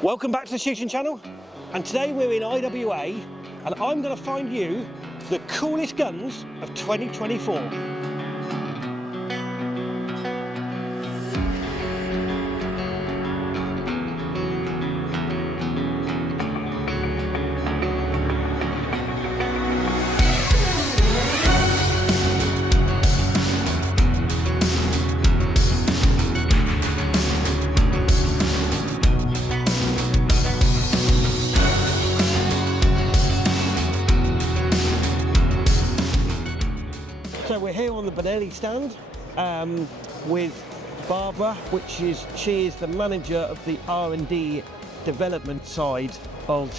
Welcome back to the shooting channel, and today we're in IWA and I'm going to find you the coolest guns of 2024. So we're here on the Benelli stand with Barbara, she is the manager of the R&D development side of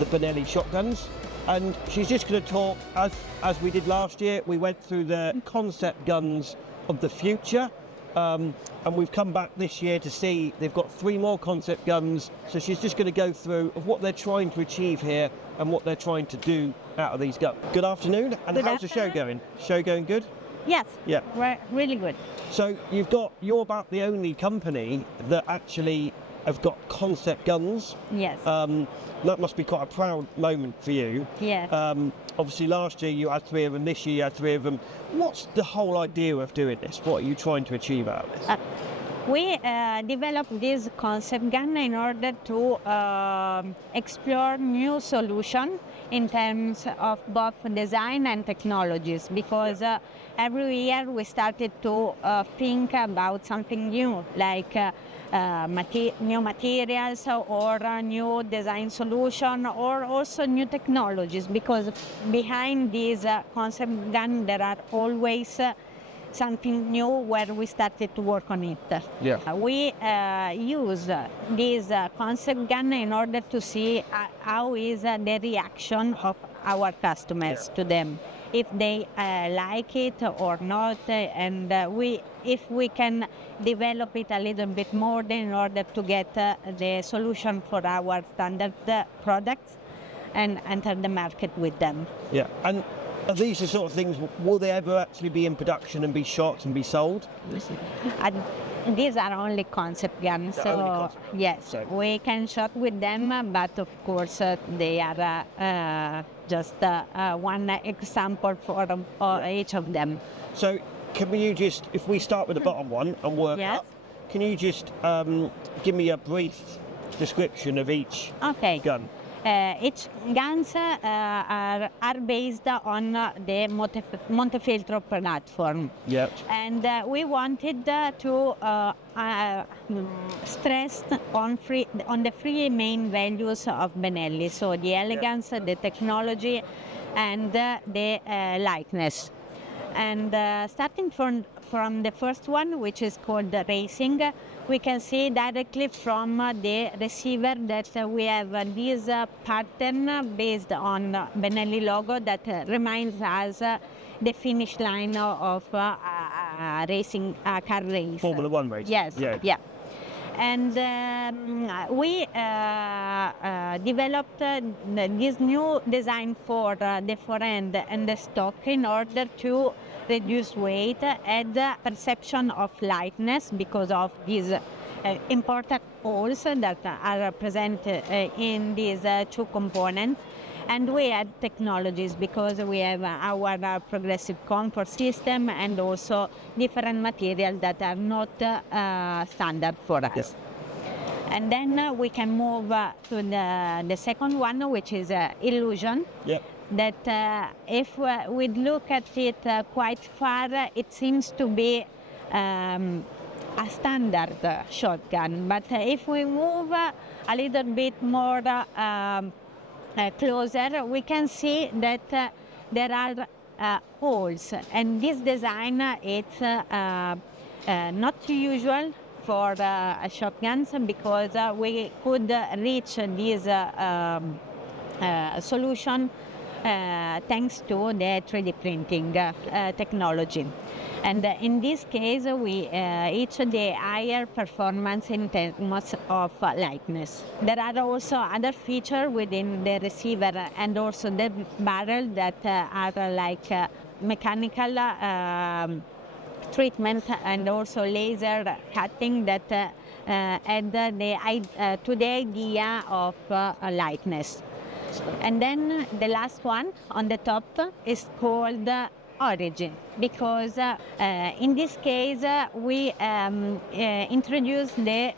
the Benelli shotguns, and she's just going to talk, as we did last year. We went through the concept guns of the future, and we've come back this year to see they've got 3 more concept guns, so she's just going to go through of what they're trying to achieve here and what they're trying to do out of these guns. Good afternoon, and how's the show going? Show going good? Yes. Yeah. Really good. So you're about the only company that actually have got concept guns. Yes. That must be quite a proud moment for you. Yes. Obviously last year you had 3 of them, this year you had 3 of them. What's the whole idea of doing this? What are you trying to achieve out of this? We developed this concept gun in order to explore new solutions in terms of both design and technologies, because every year we started to think about something new, like new materials or new design solution, or also new technologies, because behind this concept gun there are always something new where we started to work on it. Yeah. We use this concept gun in order to see how is the reaction of our customers to them, if they like it or not, and if we can develop it a little bit more in order to get the solution for our standard products and enter the market with them. Yeah. And are these the sort of things, will they ever actually be in production and be shot and be sold? These are only concept guns, so yes, we can shoot with them, but of course they are just one example for each of them. So can you just, if we start with the bottom one and work up, can you just give me a brief description of each gun? Each guns are based on the Montefeltro platform. Yep. And we wanted to stress on the 3 main values of Benelli, so the elegance, the technology, and the lightness. And starting from the first one, which is called racing, we can see directly from the receiver that we have this pattern based on Benelli logo that reminds us the finish line of racing car race. Formula 1 race. Yes. Yeah. And we developed this new design for the forend and the stock in order to reduce weight, add perception of lightness because of these important holes that are present in these 2 components. And we add technologies because we have our progressive comfort system and also different materials that are not standard for us. Yes. And then we can move to the second one, which is illusion. Yep. That if we look at it quite far, it seems to be a standard shotgun. But if we move a little bit more closer, we can see that there are holes, and this design it's not usual for shotguns, because we could reach this solution thanks to the 3D printing technology. And in this case, we reach the higher performance in terms of lightness. There are also other features within the receiver and also the barrel that are like mechanical treatment and also laser cutting that add to the idea of lightness. And then the last one on the top is called origin, because in this case we introduce the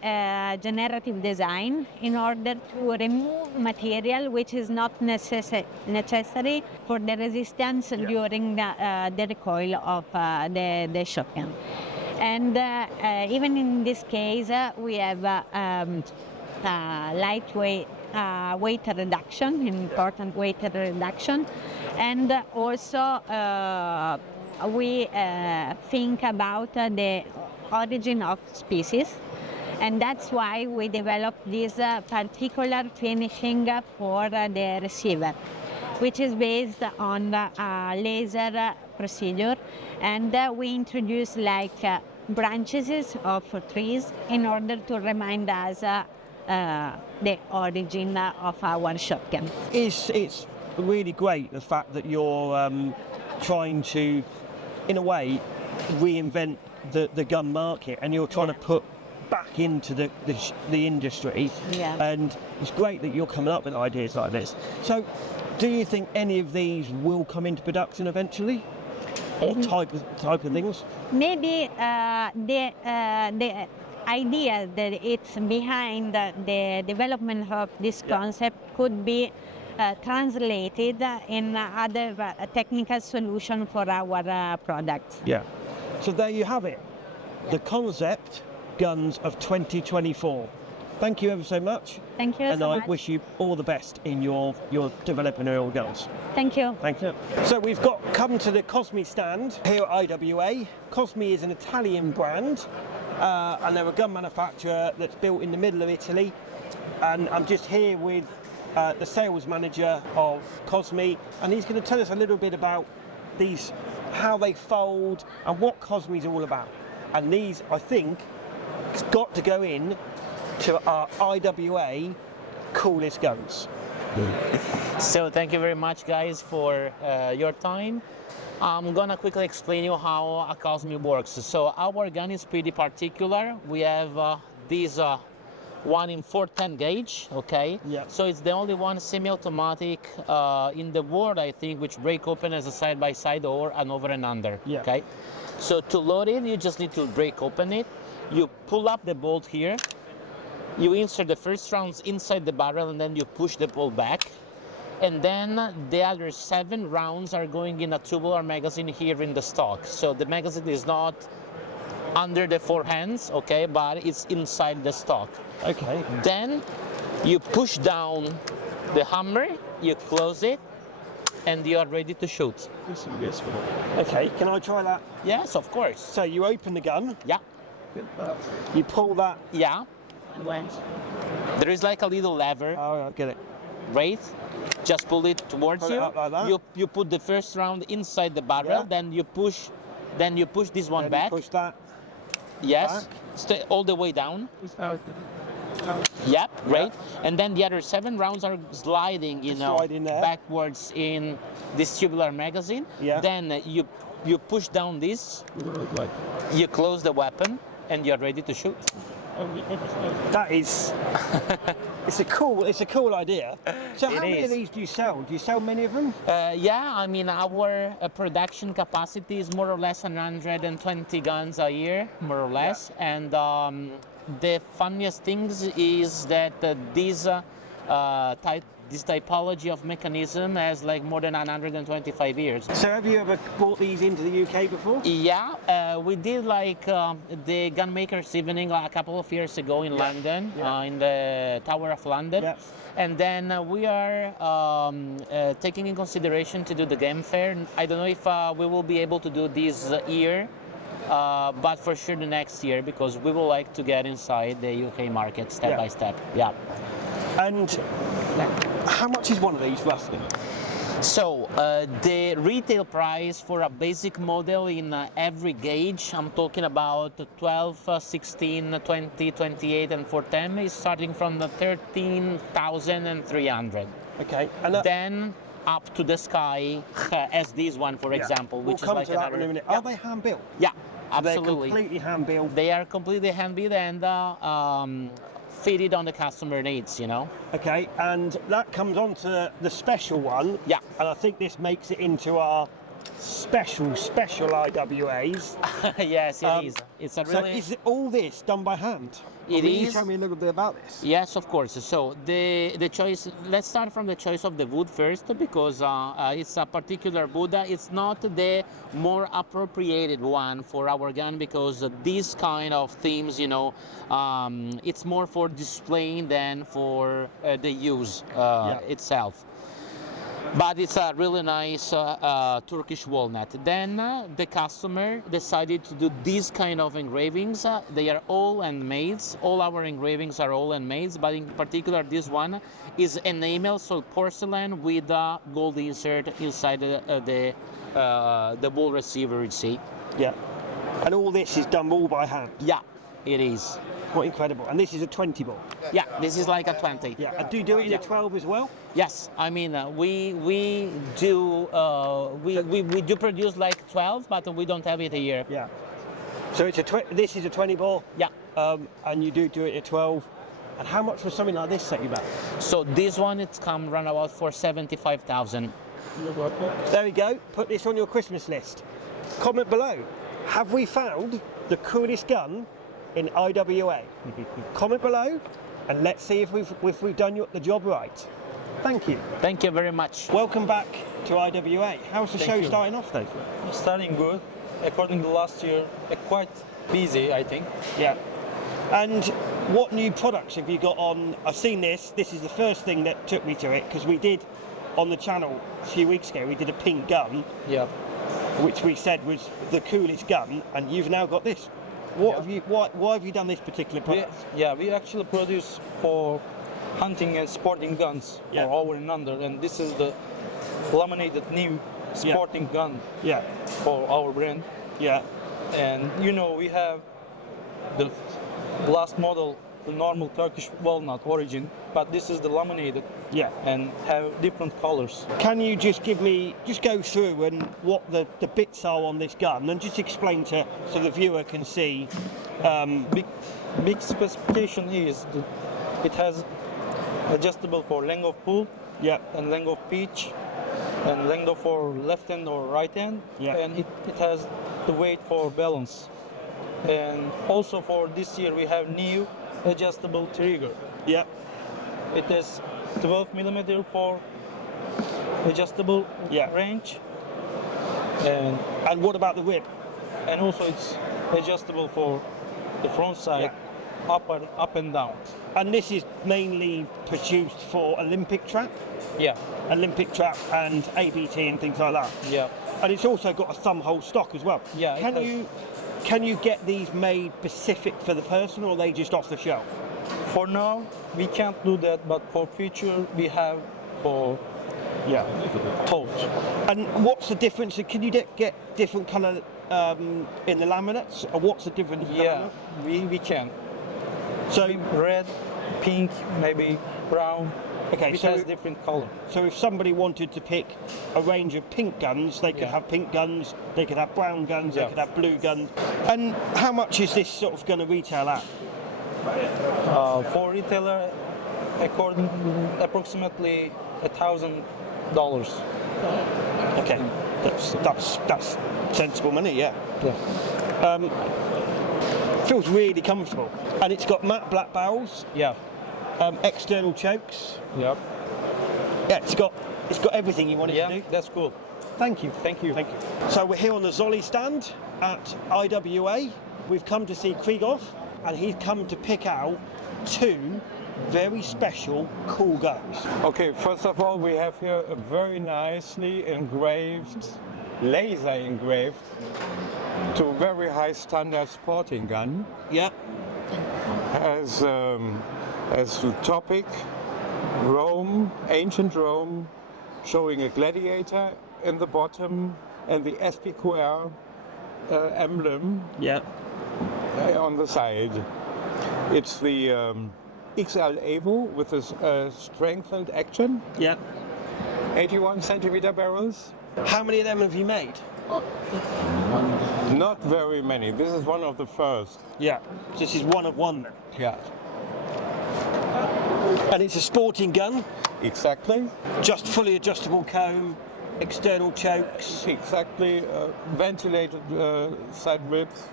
generative design in order to remove material which is not necessary for the resistance during the recoil of the shotgun. And even in this case we have lightweight weight reduction, important weight reduction, and also we think about the origin of species, and that's why we developed this particular finishing for the receiver, which is based on laser procedure, and we introduce like branches of trees in order to remind us the origin of our shotgun. It's really great the fact that you're trying to, in a way, reinvent the gun market, and you're trying to put back into the industry. Yeah. And it's great that you're coming up with ideas like this. So, do you think any of these will come into production eventually? Or type of things? Maybe the idea that it's behind the development of this concept could be translated in other technical solution for our products. Yeah. So there you have it. The concept guns of 2024. Thank you ever so much. Thank you and so I much. wish you all the best in your developing your guns. Thank you. Thank you. So we've come to the Cosmi stand here at IWA. Cosmi is an Italian brand, and they're a gun manufacturer that's built in the middle of Italy. And I'm just here with the sales manager of Cosmi, and he's going to tell us a little bit about these, how they fold, and what Cosmi's all about. And these, I think, it's got to go in to our IWA coolest guns. So thank you very much, guys, for your time. I'm gonna quickly explain you how a Cosmi works. So our gun is pretty particular. We have this one in 410 gauge, okay? Yeah. So it's the only one semi-automatic in the world, I think, which break open as a side-by-side or an over and under, Yeah. okay? So to load it, you just need to break open it. You pull up the bolt here. You insert the first rounds inside the barrel, and then you push the bolt back. And then the other 7 rounds are going in a tubular magazine here in the stock. So the magazine is not under the 4 hands, okay, but it's inside the stock. Okay. Then you push down the hammer, you close it, and you are ready to shoot. Okay, can I try that? Yes, of course. So you open the gun, Yeah, you pull that. yeah. There is like a little lever, Oh, I get it. right? Just pull it towards Pull it you. up like that. You put the first round inside the barrel, Yeah. then you push this one Then back. you push that. Yes, stay all the way down. Yep, right. And then the other 7 rounds are sliding, Sliding there. backwards in this tubular magazine. Yeah. Then you push down this, you close the weapon, and you're ready to shoot. That is, it's a cool idea. So how It many of is. these do you sell? Do you sell many of them? Yeah, I mean, our production capacity is more or less 120 guns a year, more or less. And the funniest things is that this typology of mechanism has like more than 125 years. So have you ever brought these into the UK before? Yeah, we did like the gunmakers evening a couple of years ago in London, in the Tower of London. Yeah. And then we are taking in consideration to do the game fair. I don't know if we will be able to do this year, but for sure the next year, because we would like to get inside the UK market step by step. Yeah. And how much is one of these roughly? So the retail price for a basic model in every gauge, I'm talking about 12, 16, 20, 28, and 410, is starting from the 13,300. Okay. And Then up to the sky, as this one, for example, we'll which come is like to that in a another. minute. Yeah. Are they hand built? Yeah. Absolutely. They're completely hand-built. They are completely hand-built and fitted on the customer needs, you know. Okay, and that comes on to the special one. Yeah. And I think this makes it into our special IWAs. Yes, it is. It's a So really... is all this done by hand? It Can you is. tell me a little bit about this? Yes, of course. So the choice. Let's start from the choice of the wood first, because it's a particular wood. It's not the more appropriated one for our gun, because these kind of themes, you know, it's more for displaying than for the use itself. But it's a really nice Turkish walnut. Then the customer decided to do these kind of engravings. They are all handmade. All our engravings are all handmade, but in particular this one is enamel, so porcelain with a gold insert inside the ball receiver, you see. Yeah. And all this is done all by hand? Yeah, it is. What incredible. And this is a 20 ball? Yeah, this is like a 20. Yeah. And do you do it in a 12 as well? Yes, I mean we do produce like 12, but we don't have it here. Yeah. So it's this is a 20 ball? Yeah. And you do it at 12. And how much would something like this set you back? So this one, it's come run about for 75,000. There we go. Put this on your Christmas list. Comment below. Have we found the coolest gun in IWA? Comment below, and let's see if we've done the job right. Thank you. Thank you very much. Welcome back to IWA. How's the show you. starting off though? Starting good. According to last year, quite busy, I think. Yeah. And what new products have you got on? I've seen this. This is the first thing that took me to it, because we did on the channel a few weeks ago. We did a pink gun, Yeah. which we said was the coolest gun, and you've now got this. What have you? Why have you done this particular product? We actually produce for hunting and sporting guns Yeah. for over and under, and this is the laminated new sporting gun Yeah. for our brand. Yeah. And you know, we have the last model, the normal Turkish walnut origin, but this is the laminated Yeah. and have different colors. Can you just go through and what the bits are on this gun, and just explain so the viewer can see? Big specification is it has adjustable for length of pull Yeah. and length of pitch and length of for left hand or right hand, Yeah. and it has the weight for balance. And also for this year we have new adjustable trigger. Yeah. It is 12 millimeter for adjustable Yeah. range, And what about the rib? and also it's adjustable for the front side, up and down. And this is mainly produced for Olympic trap and ABT and things like that. Yeah. And it's also got a thumb hole stock as well. Yeah, it Can you get these made specific for the person, or are they just off the shelf? For now, we can't do that, but for future, we have for Yeah. tote. And what's the difference? Can you get different colour in the laminates, or what's the difference? in the Yeah, laminate? we can. So Red, pink, maybe brown. Okay, it so has different color. So if somebody wanted to pick a range of pink guns, they could Yeah. have pink guns, they could have brown guns, they Yeah. could have blue guns. And how much is this sort of going to retail at? For retailer, approximately $1,000. Okay, that's sensible money, yeah. Yeah. Feels really comfortable, and it's got matte black barrels, Yeah. external chokes. Yeah. Yeah, it's got everything you wanted Yeah. to do. That's cool. Thank you. Thank you. Thank you. So we're here on the Zolly stand at IWA. We've come to see Krigov, and he's come to pick out two very special cool guns. Okay, first of all, we have here a very nicely engraved, laser engraved, to very high standard sporting gun. Yeah. As the topic, Rome, ancient Rome, showing a gladiator in the bottom and the SPQR emblem Yeah. on the side. It's the XL Evo with a strengthened action, Yeah. 81 centimeter barrels. How many of them have you made? Not very many. This is one of the first. Yeah. This is one of one then. Yeah. And it's a sporting gun, Exactly. just fully adjustable comb, external chokes, Exactly. Ventilated side ribs.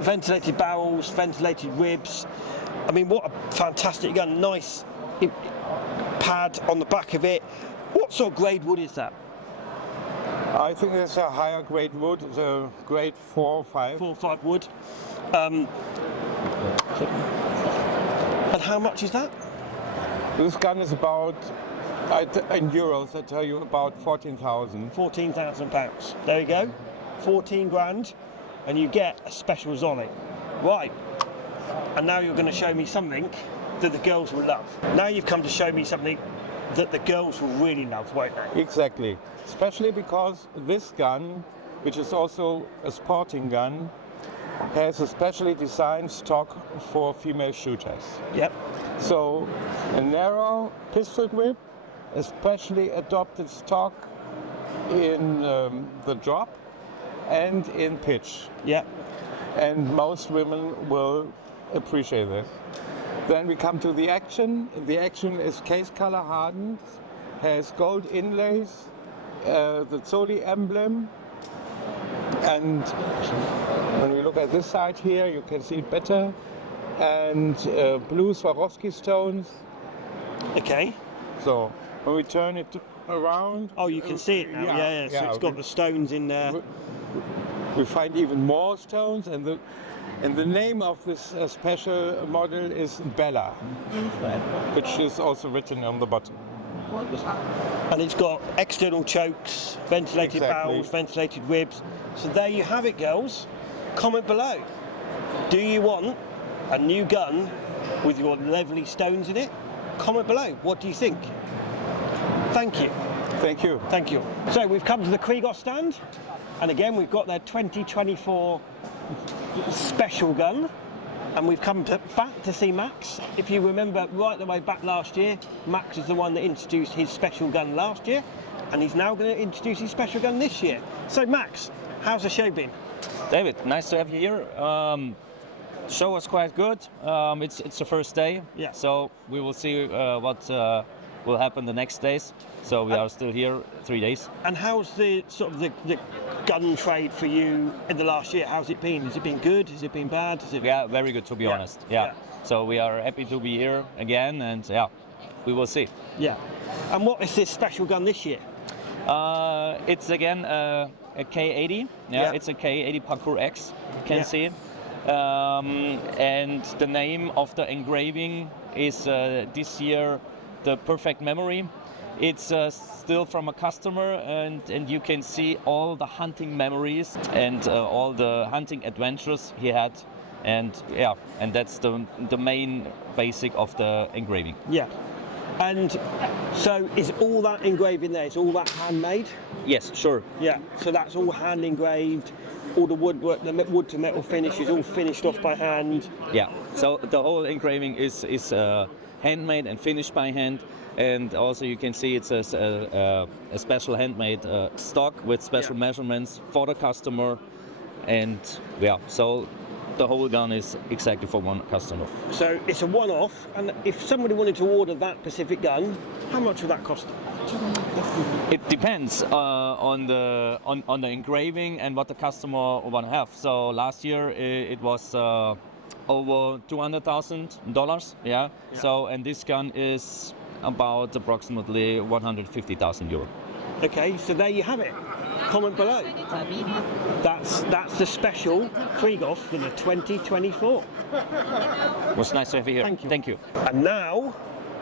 ventilated barrels, ventilated ribs. I mean, what a fantastic gun. Nice pad on the back of it. What sort of grade wood is that? I think it's a higher grade wood, the grade 4 or 5. 4 or 5 wood. And how much is that? This gun is about, in euros, I tell you, about 14,000. £14,000. There you go. 14 grand, and you get a special Zolly. Right. And now you're going to show me something that the girls will love. Now you've come to show me something that the girls will really love, won't they? Exactly. Especially because this gun, which is also a sporting gun, has a specially designed stock for female shooters. Yep. So a narrow pistol grip, a specially adopted stock in the drop and in pitch. Yep. And most women will appreciate this. Then we come to the action. The action is case color hardened, has gold inlays, the Zoli emblem, and when we look at this side here, you can see it better, and blue Swarovski stones. Okay. So when we turn it around, Oh, you can see it now. Yeah. So it's got the stones in there. we find even more stones, and the name of this special model is Bella, which is also written on the bottom. And it's got external chokes, ventilated Exactly. barrels, ventilated ribs. So there you have it, girls. Comment below. Do you want a new gun with your lovely stones in it? Comment below. What do you think? Thank you. Thank you. Thank you. So we've come to the Kriegos stand, and again we've got their 2024 special gun, and we've come back to see Max. If you remember right the way back last year, Max is the one that introduced his special gun last year, and he's now going to introduce his special gun this year. So Max, how's the show been? David, nice to have you here. Show was quite good. It's the first day, Yeah. so we will see what will happen the next days. So we are still here 3 days. And how's the sort of the gun trade for you in the last year? How's it been? Has it been good? Has it been bad? Has it... Yeah, very good to be honest. Yeah. So we are happy to be here again, and yeah, we will see. Yeah. And what is this special gun this year? It's again a K80. Yeah. It's a K80 Parkour X. You can Yeah. see. And the name of the engraving is this year the Perfect Memory. It's still from a customer, and you can see all the hunting memories and all the hunting adventures he had, and yeah, and that's the main basic of the engraving. Yeah. And so is all that engraving there, is all that handmade? Yes, sure. Yeah. So that's all hand engraved, all the woodwork, the wood to metal finish is all finished off by hand. Yeah. So the whole engraving is handmade and finished by hand. And also you can see it's a special handmade stock with special measurements for the customer, and yeah, so the whole gun is exactly for one customer. So it's a one-off, and if somebody wanted to order that specific gun, how much would that cost? It depends on the engraving and what the customer want to have. So last year it was over $200,000. Yeah. So and this gun is about approximately 150,000 euro. Okay, so there you have it. Comment below. That's the special Kriegos for the 2024. It was nice to have you here. Thank you. Thank you. And now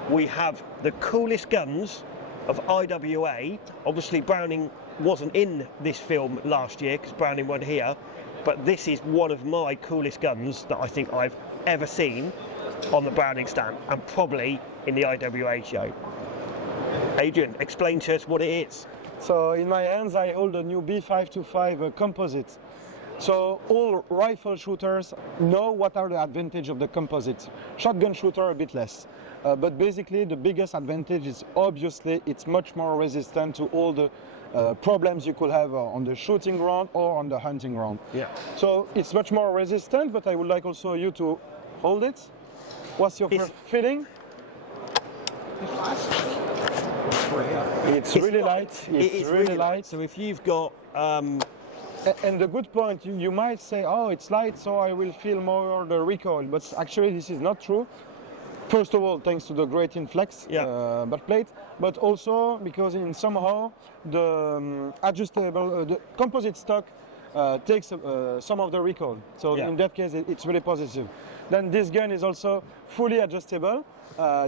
we have the coolest guns of IWA. Obviously Browning wasn't in this film last year because Browning weren't here, but this is one of my coolest guns that I think I've ever seen on the Browning stand, and probably in the IWA show. Adrian, explain to us what it is. So in my hands I hold a new B525 composite. So all rifle shooters know what are the advantage of the composite. Shotgun shooter a bit less. But basically the biggest advantage is obviously it's much more resistant to all the problems you could have on the shooting ground or on the hunting ground. Yeah. So it's much more resistant, but I would like also you to hold it. What's your first feeling? It's really light. It's really light. So if you've got and the good point, you might say, oh, it's light, so I will feel more the recoil. But actually, this is not true. First of all, thanks to the great inflex butt plate, but also because in somehow the adjustable, the composite stock takes some of the recoil. So in that case, it's really positive. Then this gun is also fully adjustable.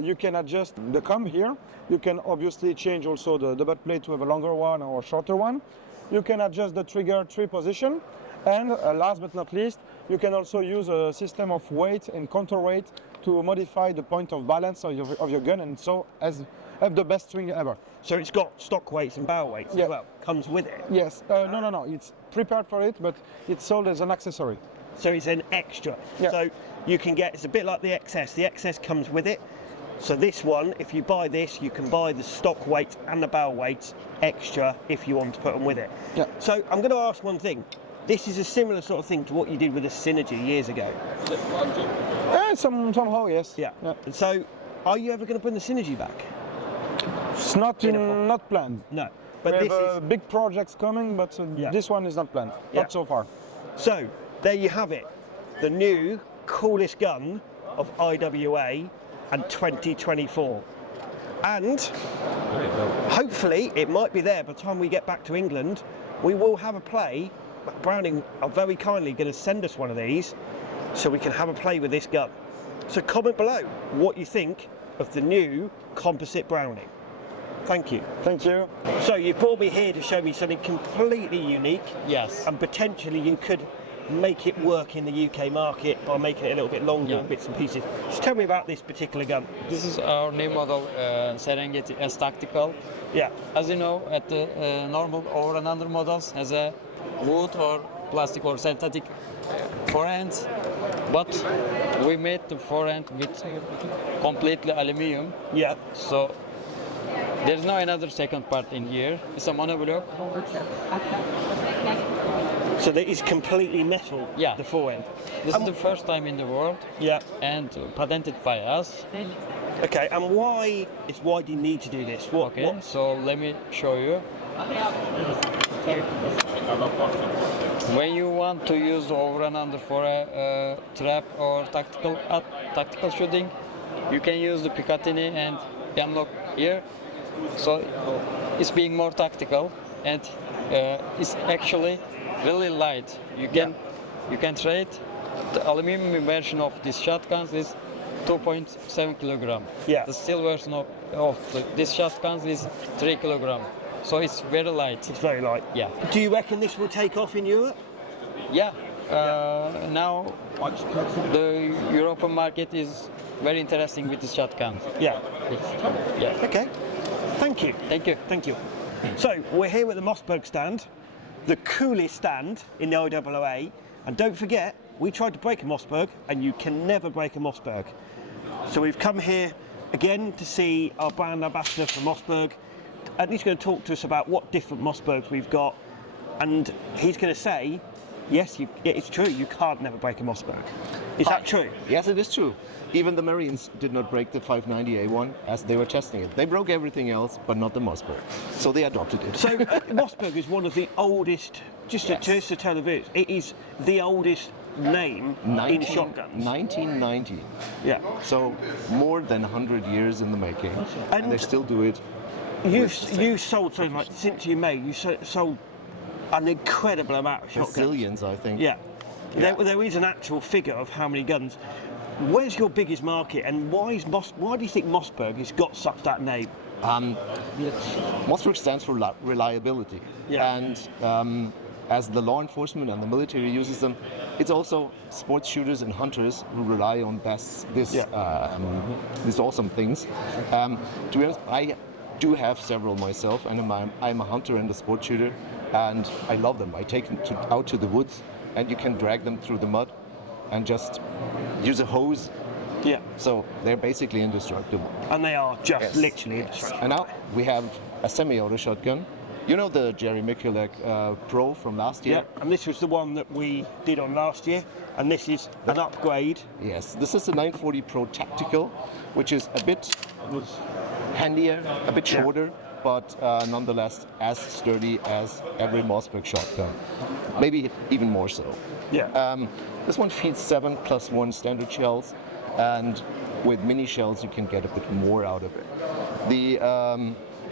You can adjust the cam here. You can obviously change also the butt plate to have a longer one or a shorter one. You can adjust the trigger tree position. And last but not least, you can also use a system of weight and counterweight to modify the point of balance of your gun, and so have the best string ever. So it's got stock weights and barrel weights as well. Comes with it. Yes. No. It's prepared for it, but it's sold as an accessory. So it's an extra. Yeah. So you can get, it's a bit like the XS. The XS comes with it. So this one, if you buy this, you can buy the stock weight and the barrel weights extra if you want to put them with it. Yeah. So I'm going to ask one thing. This is a similar sort of thing to what you did with the Synergy years ago. Somehow, yes. Yeah. So are you ever going to bring the Synergy back? It's not planned. No. But we this have is big projects coming, but this one is not planned. Not so far. So there you have it. The new coolest gun of IWA and 2024. And hopefully it might be there by the time we get back to England. We will have a play. Browning are very kindly going to send us one of these so we can have a play with this gun. So comment below what you think of the new composite Browning. Thank you. Thank you. So you brought me here to show me something completely unique. Yes. And potentially you could make it work in the UK market by making it a little bit longer in bits and pieces. Just tell me about this particular gun. This is our new model, Serengeti S Tactical. Yeah. As you know, at the normal over and under models has a wood or plastic or synthetic forend, but we made the forend with completely aluminium. Yeah. So there's no another second part in here. It's a monoblock. So that is completely metal. Yeah. The forend. This is the first time in the world. Yeah. And patented by us. Okay. And why do you need to do this? What? So let me show you. When you want to use over and under for a trap or tactical shooting, you can use the Picatinny and Yamlock here. So it's being more tactical, and it's actually really light. You can trade. The aluminum version of these shotguns is 2.7 kilogram. Yeah. The steel version of this shotguns is 3 kilogram. So it's very light. It's very light. Yeah. Do you reckon this will take off in Europe? Yeah. Now the European market is very interesting with this shotgun. Yeah. Yeah. Okay. Thank you. Thank you. Thank you. So we're here at the Mossberg stand, the coolest stand in the IWA, and don't forget, we tried to break a Mossberg, and you can never break a Mossberg. So we've come here again to see our brand ambassador for Mossberg, and he's going to talk to us about what different Mossbergs we've got, and he's going to say, yes, it's true, you can't never break a Mossberg. Is that true? Yes, it is true. Even the Marines did not break the 590A1 as they were testing it. They broke everything else, but not the Mossberg. So they adopted it. So Mossberg is one of the oldest, just to tell the viewers, it is the oldest name in shotguns. 1990. Yeah. So more than 100 years in the making. And they still do it. You sold something like, since you made, you sold an incredible amount of shotguns. Zillions, I think. Yeah. There is an actual figure of how many guns. Where's your biggest market, and why do you think Mossberg has got such that name? Mossberg stands for reliability. Yeah. And as the law enforcement and the military uses them, it's also sports shooters and hunters who rely on these awesome things. To be honest, I do have several myself, and I'm a hunter and a sports shooter, and I love them. I take them out to the woods, and you can drag them through the mud and just use a hose. Yeah. So they're basically indestructible. And they are just Yes, literally yes. indestructible. And now we have a semi-auto shotgun. You know the Jerry Mikulek Pro from last year? Yeah, and this was the one that we did on last year, and this is an upgrade. Yes, this is the 940 Pro Tactical, which is a bit handier, a bit shorter, but nonetheless as sturdy as every Mossberg shotgun. Maybe even more so. Yeah. This one feeds 7+1 standard shells, and with mini shells you can get a bit more out of it. The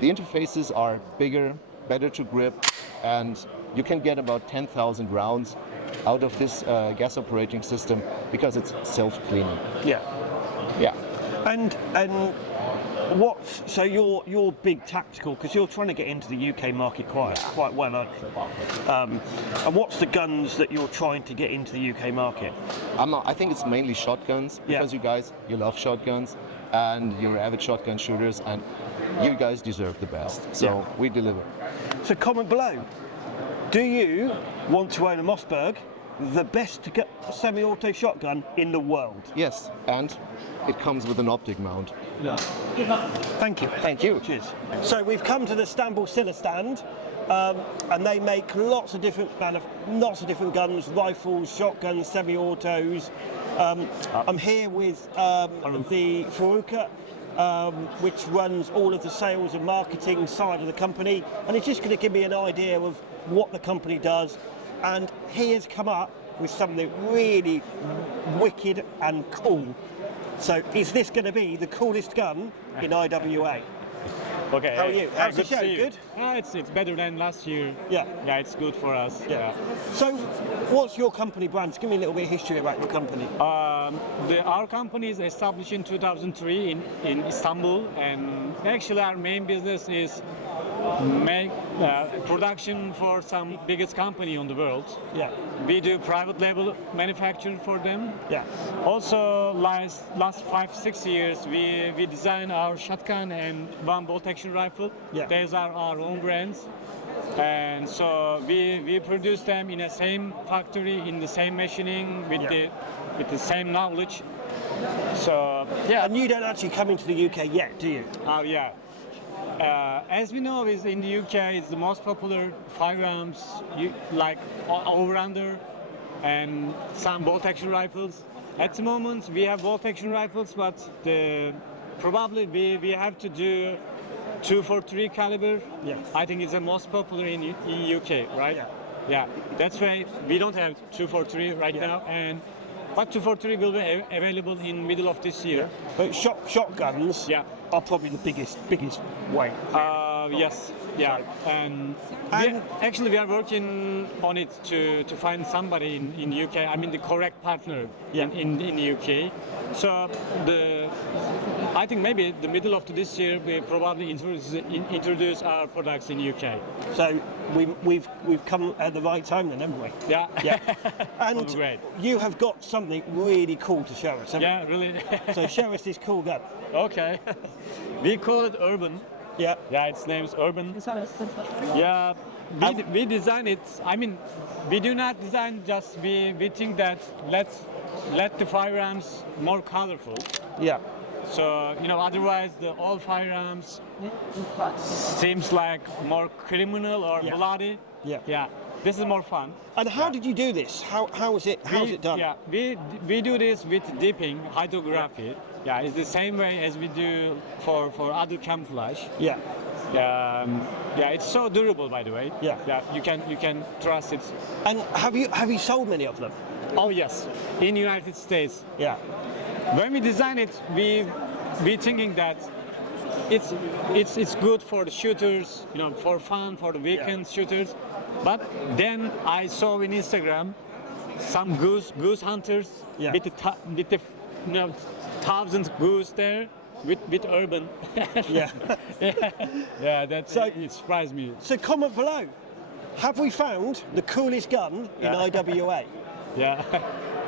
interfaces are bigger, better to grip, and you can get about 10,000 rounds out of this gas operating system because it's self-cleaning. Yeah. Yeah. And so you're big tactical because you're trying to get into the UK market quite well, aren't you? And what's the guns that you're trying to get into the UK market? I think it's mainly shotguns because you love shotguns and you're avid shotgun shooters, and you guys deserve the best. So we deliver. So comment below. Do you want to own a Mossberg, the best semi-auto shotgun in the world? Yes, and it comes with an optic mount. Thank you. Thank you. Cheers. So we've come to the Istanbul Silla stand, and they make lots of different guns, rifles, shotguns, semi-autos. I'm here with the Faruka, which runs all of the sales and marketing side of the company, and he's just going to give me an idea of what the company does. And he has come up with something really wicked and cool. So is this going to be the coolest gun in IWA? Okay. How are you? How's the good to show? see you. Good? It's better than last year. Yeah. Yeah, it's good for us. Yeah. So what's your company brand? Give me a little bit of history about your company. Our company is established in 2003 in Istanbul, and actually our main business is make production for some biggest company on the world. Yeah. We do private label manufacturing for them. Yeah. Also, last 5-6 years, we design our shotgun and one bolt action rifle. Yeah. These are our own brands. And so we produce them in the same factory, in the same machining, with the same knowledge. So yeah. And you don't actually come into the UK yet, do you? Oh yeah. As we know, is in the UK, it's the most popular firearms, like over-under and some bolt-action rifles. At the moment, we have bolt-action rifles, but probably we have to do 243 caliber. Yes. I think it's the most popular in UK, right? Yeah. Yeah. That's why we don't have 243 right now, but 243 will be available in middle of this year. But shotguns are probably the biggest way. Yes, yeah, and actually we are working on it to find somebody in UK. I mean the correct partner in UK. So I think maybe the middle of this year we probably introduce our products in UK. So we've come at the right time then, haven't we? Yeah. Yeah. And great. you have got something really cool to show us. Yeah, really. So show us this cool gun. Okay. We call it Urban. Yeah. Yeah, its name is Urban. Yeah, we design it. I mean, we do not design just. We think that let the firearms more colorful. Yeah. So otherwise the old firearms seems like more criminal or bloody. Yeah. Yeah. This is more fun. And how did you do this? How's it done? Yeah, we do this with dipping, hydrography. Yeah, it's the same way as we do for other camouflage. Yeah. Yeah, it's so durable, by the way. Yeah. Yeah, you can trust it. And have you sold many of them? Oh yes, in United States. Yeah. When we design it, we thinking that it's good for the shooters, for fun, for the weekend shooters. But then I saw in Instagram some goose hunters with the thousands goose there with Urban. Yeah. Yeah, it surprised me. So comment below. Have we found the coolest gun in IWA? Yeah.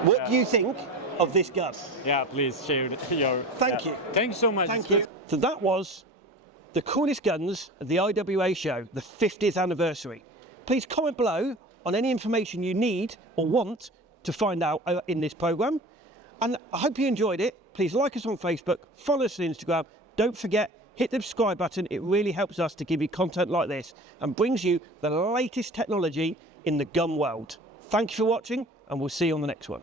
What do you think of this gun? Yeah, please share your. Thank you. Thank you so much. Thank you. So that was the coolest guns at the IWA show, the 50th anniversary. Please comment below on any information you need or want to find out in this program. And I hope you enjoyed it. Please like us on Facebook, follow us on Instagram. Don't forget, hit the subscribe button. It really helps us to give you content like this and brings you the latest technology in the gun world. Thank you for watching, and we'll see you on the next one.